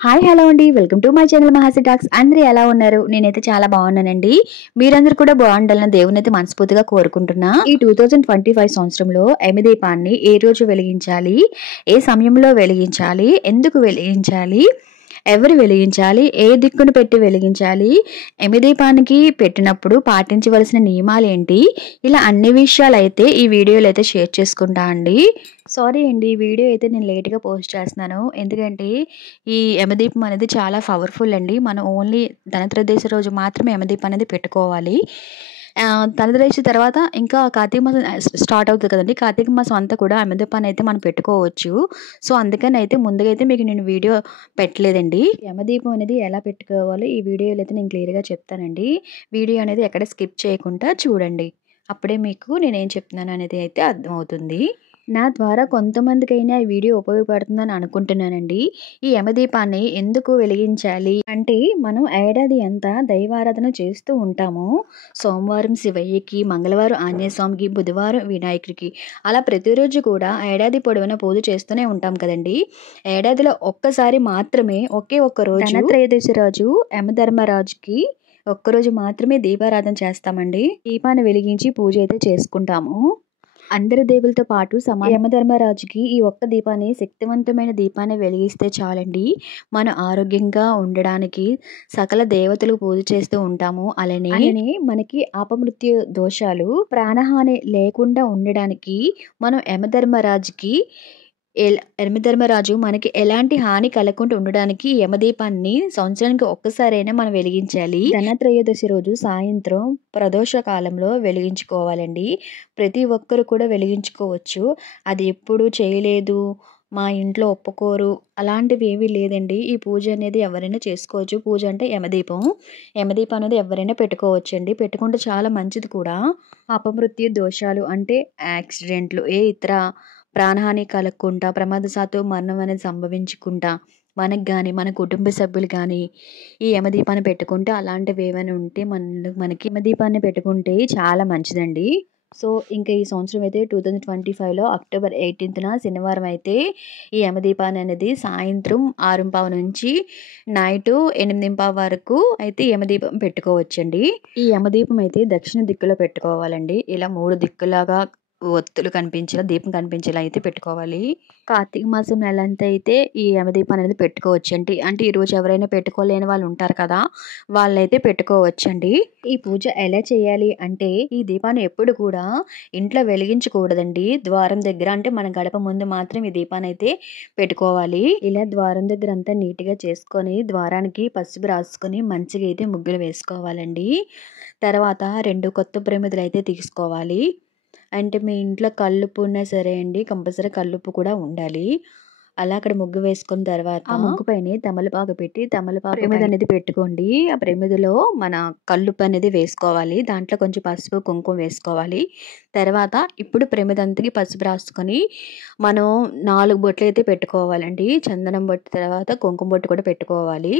Hi hello అండి. Welcome to my channel Mahasi talks. అందరూ ఎలా ఉన్నారు? నేనైతే చాలా బాగున్నానండి. మీరందరూ కూడా బాగుండాలని దేవునైతే మనస్ఫూర్తిగా కోరుకుంటున్నా. ఈ 2025 సంవత్సరంలో యమదీపాన్ని ఏ రోజు వెలిగించాలి, ఏ సమయంలో వెలిగించాలి, ఎందుకు వెలిగించాలి, ఎవరు వెలిగించాలి, ఏ దిక్కును పెట్టి వెలిగించాలి, యమదీపానికి పెట్టినప్పుడు పాటించవలసిన నియమాలేంటి, ఇలా అన్ని విషయాలైతే ఈ వీడియోలో అయితే షేర్ చేసుకుంటా అండి. సారీ అండి, వీడియో అయితే నేను లేట్గా పోస్ట్ చేస్తున్నాను. ఎందుకంటే ఈ యమదీపం అనేది చాలా పవర్ఫుల్ అండి. మనం ఓన్లీ ధనత్రయోదశి రోజు మాత్రమే యమదీపం అనేది పెట్టుకోవాలి. ధనత్రయోదశి తర్వాత ఇంకా కార్తీక మాసం స్టార్ట్ అవుతుంది కదండి. కార్తీక మాసం అంతా కూడా యమదీపాన్ని అయితే మనం పెట్టుకోవచ్చు. సో అందుకని అయితే ముందుగా అయితే మీకు నేను వీడియో పెట్టలేదండి. యమదీపం అనేది ఎలా పెట్టుకోవాలో ఈ వీడియోలో అయితే నేను క్లియర్గా చెప్తానండి. వీడియో అనేది ఎక్కడ స్కిప్ చేయకుండా చూడండి. అప్పుడే మీకు నేనేం చెప్తున్నాను అనేది అయితే అర్థమవుతుంది. నా ద్వారా కొంతమందికైనా ఈ వీడియో ఉపయోగపడుతుందని అనుకుంటున్నానండి. ఈ యమదీపాన్ని ఎందుకు వెలిగించాలి అంటే, మనం ఏడాది అంతా దైవారాధన చేస్తూ ఉంటాము. సోమవారం శివయ్యకి, మంగళవారం ఆంజనేయ స్వామికి, బుధవారం వినాయకుడికి, అలా ప్రతిరోజు కూడా ఏడాది పొడవునా పూజ చేస్తూనే ఉంటాం కదండి. ఏడాదిలో ఒక్కసారి మాత్రమే ఒకే ఒక్క రోజు ధనత్రయోదశి రోజు యమధర్మరాజుకి ఒక్కరోజు మాత్రమే దీపారాధన చేస్తామండి. దీపాన్ని వెలిగించి పూజ అయితే చేసుకుంటాము. అందరి దేవులతో పాటు యమధర్మరాజుకి ఈ ఒక్క దీపాన్ని, శక్తివంతమైన దీపాన్ని వెలిగిస్తే చాలండి. మనం ఆరోగ్యంగా ఉండడానికి సకల దేవతలకు పూజ చేస్తూ ఉంటాము. అలానే మనకి అపమృత్యు దోషాలు, ప్రాణహాని లేకుండా ఉండడానికి మనం యమధర్మరాజు మనకి ఎలాంటి హాని కలగకుండా ఉండడానికి యమదీపాన్ని సంవత్సరానికి ఒక్కసారైనా మనం వెలిగించాలి. ధనత్రయోదశి రోజు సాయంత్రం ప్రదోష కాలంలో వెలిగించుకోవాలండి. ప్రతి ఒక్కరు కూడా వెలిగించుకోవచ్చు. అది ఎప్పుడు చేయలేదు, మా ఇంట్లో ఒప్పుకోరు, అలాంటివి ఏమీ లేదండి. ఈ పూజ అనేది ఎవరైనా చేసుకోవచ్చు. పూజ అంటే యమదీపం అనేది ఎవరైనా పెట్టుకోవచ్చండి. పెట్టుకుంటే చాలా మంచిది కూడా. అపమృత్యు దోషాలు అంటే యాక్సిడెంట్లు, ఏ ఇతర ప్రాణహాని కలగకుండా, ప్రమాదశాత్తు మరణం అనేది సంభవించకుండా, మనకు కానీ మన కుటుంబ సభ్యులు కానీ ఈ యమదీపాన్ని పెట్టుకుంటే, అలాంటివి ఏమైనా ఉంటే మనకి యమదీపాన్ని పెట్టుకుంటే చాలా మంచిదండి. సో ఇంకా ఈ సంవత్సరం అయితే 2025లో అక్టోబర్ 18న శనివారం అయితే ఈ యమదీపాన్ని అనేది సాయంత్రం 6:15 నుంచి నైట్ 8:15 వరకు అయితే యమదీపం పెట్టుకోవచ్చండి. ఈ యమదీపం అయితే దక్షిణ దిక్కులో పెట్టుకోవాలండి. ఇలా 3 దిక్కులాగా ఒత్తులు కనిపించేలా, దీపం కనిపించేలా అయితే పెట్టుకోవాలి. కార్తీక మాసం నెలంతా అయితే ఈ యమదీపం అనేది పెట్టుకోవచ్చండి. అంటే ఈరోజు ఎవరైనా పెట్టుకోలేని వాళ్ళు ఉంటారు కదా, వాళ్ళైతే పెట్టుకోవచ్చండి. ఈ పూజ ఎలా చేయాలి అంటే, ఈ దీపాన్ని ఎప్పుడు కూడా ఇంట్లో వెలిగించకూడదండి. ద్వారం దగ్గర, అంటే మన గడప ముందు మాత్రం ఈ దీపాన్ని అయితే పెట్టుకోవాలి. ఇలా ద్వారం దగ్గర అంతా నీట్గా చేసుకొని, ద్వారానికి పసుపు రాసుకొని మంచిగా అయితే ముగ్గులు వేసుకోవాలండి. తర్వాత 2 కొత్త ప్రమిదలు అయితే తీసుకోవాలి. అంటే మీ ఇంట్లో కల్లుప్పు ఉన్నా సరే అండి, కంపల్సరీ కల్లుప్పు కూడా ఉండాలి. అలా అక్కడ ముగ్గు వేసుకున్న తర్వాత ఆ ముగ్గు పైన తమలపాకు పెట్టి, తమలపాకు ప్రమిద అనేది పెట్టుకోండి. ఆ ప్రమిదలో మన కల్లుప్పు అనేది వేసుకోవాలి. దాంట్లో కొంచెం పసుపు, కుంకుమ వేసుకోవాలి. తర్వాత ఇప్పుడు ప్రమిదంతకి పసుపు రాసుకొని మనం 4 బొట్లు అయితే పెట్టుకోవాలండి. చందనం బొట్టు, తర్వాత కుంకుమ బొట్టు కూడా పెట్టుకోవాలి.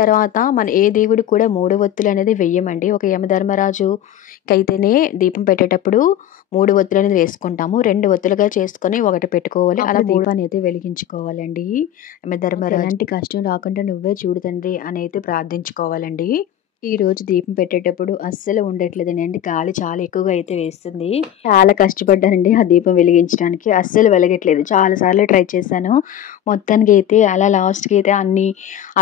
తర్వాత మన ఏ దేవుడికి కూడా 3 ఒత్తులు అనేది వెయ్యమండి. ఒక యమధర్మరాజుకైతేనే దీపం పెట్టేటప్పుడు 3 ఒత్తులు అనేది వేసుకుంటాము. 2 ఒత్తులుగా చేసుకొని ఒకటి పెట్టుకోవాలి. అలా దీపాన్ని అయితే వెలిగించుకోవాలండి. యమధర్మరాజు ఎలాంటి కష్టం రాకుండా నువ్వే చూడు తండ్రి అని అయితే ప్రార్థించుకోవాలండి. ఈరోజు దీపం పెట్టేటప్పుడు అస్సలు ఉండట్లేదండి. గాలి చాలా ఎక్కువగా అయితే వేస్తుంది. చాలా కష్టపడ్డానండి ఆ దీపం వెలిగించడానికి. అస్సలు వెలగట్లేదు. చాలాసార్లు ట్రై చేశాను. మొత్తానికి అయితే అలా లాస్ట్కి అయితే అన్ని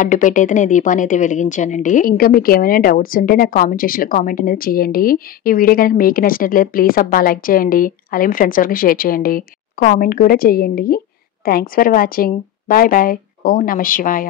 అడ్డు పెట్టి అయితే నేను దీపాన్ని అయితే వెలిగించానండి. ఇంకా మీకు ఏమైనా డౌట్స్ ఉంటే నాకు కామెంట్ సెక్షన్లో కామెంట్ అనేది చేయండి. ఈ వీడియో కనుక మీకు నచ్చినట్లయితే ప్లీజ్ లైక్ చేయండి. అలాగే మీ ఫ్రెండ్స్ వరకు షేర్ చేయండి. కామెంట్ కూడా చేయండి. Thanks for watching. Bye bye. ఓం నమః శివాయ.